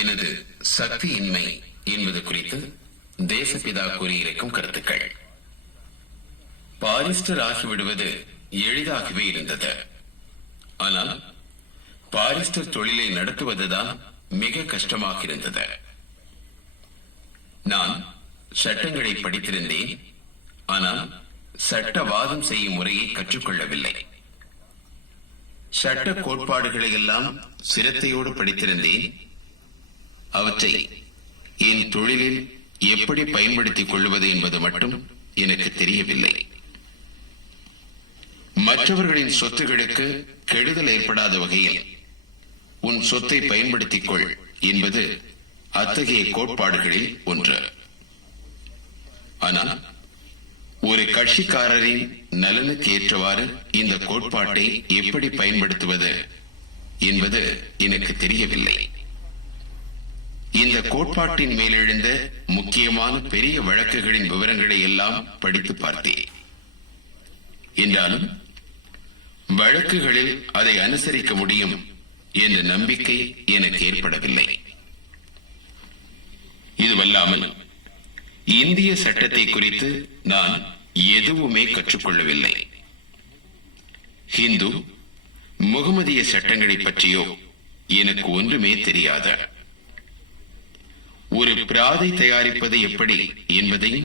எனது சக்தியின்மை என்பது குறித்து தேசபிதா கூறியிருக்கும் கருத்துக்கள். பாரிஸ்டர் ஆகிவிடுவது எளிதாகவே இருந்தது. ஆனால் பாரிஸ்டர் தொழிலை நடத்துவதுதான் மிக கஷ்டமாக இருந்தது. நான் சட்டங்களை படித்திருந்தேன். ஆனால் சட்டவாதம் செய்யும் முறையை கற்றுக்கொள்ளவில்லை. சட்ட கோட்பாடுகளை எல்லாம் சிரத்தையோடு படித்திருந்தேன். அவற்றை என் தொழிலில் எப்படி பயன்படுத்திக் கொள்வது என்பது மட்டும் எனக்கு தெரியவில்லை. மற்றவர்களின் சொத்துகளுக்கு கெடுதல் ஏற்படாத வகையில் உன் சொத்தை பயன்படுத்திக் கொள் என்பது அத்தகைய கோட்பாடுகளில் ஒன்று. ஆனால் ஒரு கட்சிக்காரரின் நலனுக்கு ஏற்றவாறு இந்த கோட்பாட்டை எப்படி பயன்படுத்துவது என்பது எனக்கு தெரியவில்லை. இந்த கோட்பாட்டின் மேலெழுந்த முக்கியமான பெரிய வழக்குகளின் விவரங்களை எல்லாம் படித்து பார்த்தேன் என்றாலும் வழக்குகளில் அதை அனுசரிக்க முடியும் என்ற நம்பிக்கை எனக்கு ஏற்படவில்லை. இதுவல்லாமல் இந்திய சட்டத்தை குறித்து நான் எதுவுமே கற்றுக்கொள்ளவில்லை. ஹிந்து முகமதிய சட்டங்களை பற்றியோ எனக்கு ஒன்றுமே தெரியாத. ஒரு பிராதை தயாரிப்பது எப்படி என்பதையும்